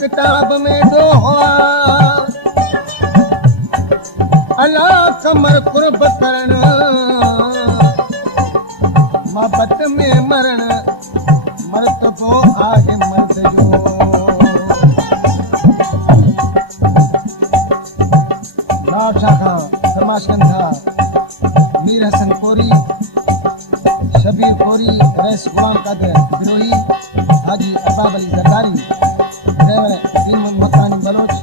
किताब में दोहा अला कमर कुर्ब करण मोहब्बत में मरण मर्तबो आहे मर्द जो नाशा खां तमाशगंधा मीर हसन कोरी शबीर कोरी रईस गुलाम कादिर बिरोही हाजी अबाब अली जरदारी ड्राइवर दीन मकानी बलोच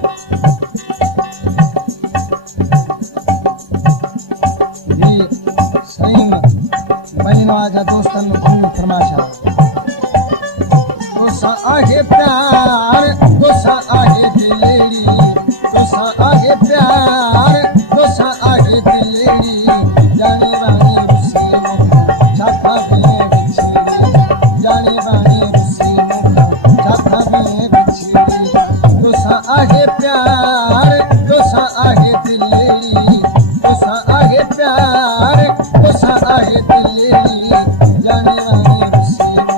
ये सईम बहनों आजा दोस्तन उम्मी फरमाशा दोसा आगे प्यार दोसा आगे दिलेरी दोसा आगे प्यार दोसा आगे दिलेरी जाने वाली रुसीनो छाता भी बिछड़ी जाने वाली रुसीनो छाता भी बिछड़ी दोसा आगे प्यार दोसा आगे दिलेरी दोसा आगे प्यार दोसा आगे दिलेरी जाने वाली रुसीनो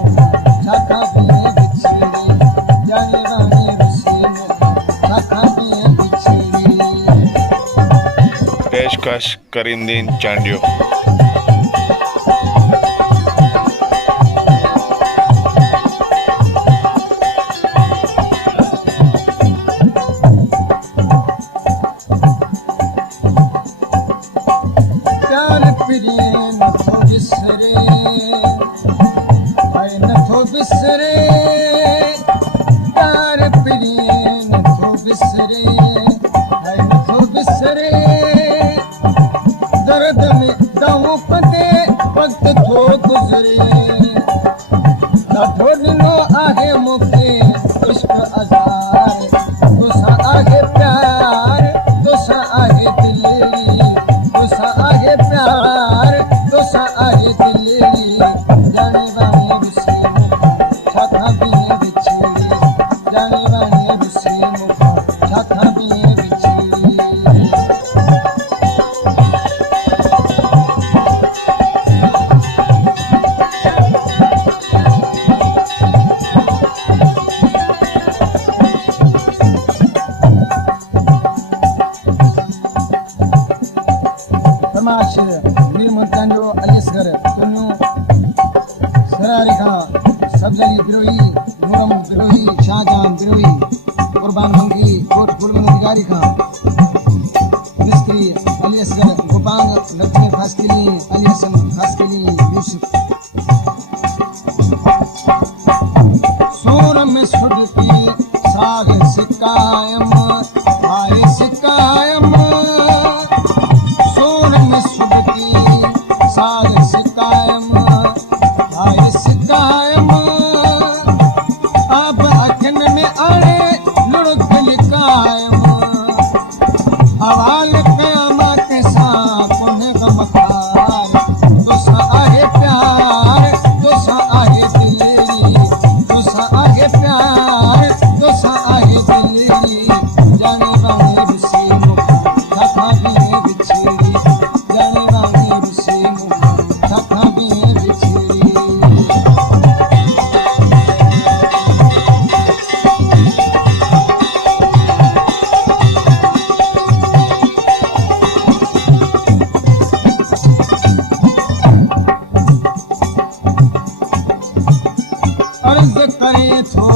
छाता भी बिछड़ी जाने वाली रुसीनो छाता भी बिछड़ी पेशकश करीमदीन चांडियो। प्यार प्रिय नथो बिसरे भाई नथो बिसरे प्यार प्रिय नथो बिसरे भाई नथो बिसरे दर्द में दमो पते वक्त थो गुजरे नथो ॾिनो आहे मूंखे इश्क अज़ार दोसा आहे प्यार दोसा आहे दिलेरी दोसा आहे प्यार दोसा आहे दिलेरी जाने वाली रुसीनो छाता भी बिछड़ी जाने वाली रुसीनो छाता भी बिछड़ी फरमाश मीर मुल्तान अलीसगर तुन्नू सरारी खां सब्जली बिरोही नूरम बिरोही शाहजहां बिरोही कुर्बान भंगी कोट गुलमन अधिकारी खां मिस्त्री अलीसगर गुबांग लक्ष्मी खासकिली अली हसन खासकिली यूसुफ सूर में सुडकी साग सिकायम आए सिकायम सूर में सुडकी साग सिकायम आए सिकायम अब अखन में आड़े लुढ़क लिकायम हवाल क़यामत सां कोन्हे गमखार दोसा आहे प्यार दोसा आहे दिलेरी दोसा आहे प्यार दोसा आहे दिलेरी जाने वाली रुसीनो छाता भी बिछड़ी जाने वाली रुसीनो छाखा में बिछड़ी अर्ज करे थो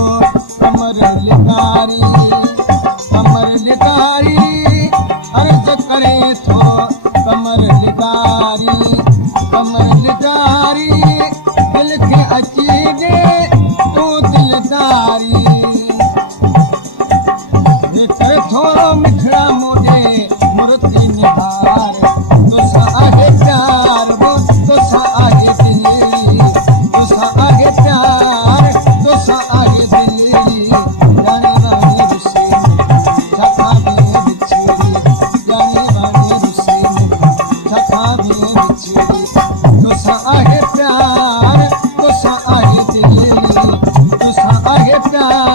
कमर लिकारी अर्ज करे थो कमर लिकारी दिल खे अची दे तूं दिलदारी करे थो मिठड़ा मोॾे मुर्ती निहार तोसां आहे प्यार वो तोसां आहे दिली तोसां आहे प्यार तोसां आहे दिली जाने वाणी रुसे छाखा में बिछड़ी जाने वाणी रुसे छाखा में बिछड़ी तोसां आहे प्यार तोसां आहे दिली तोसां आहे प्यार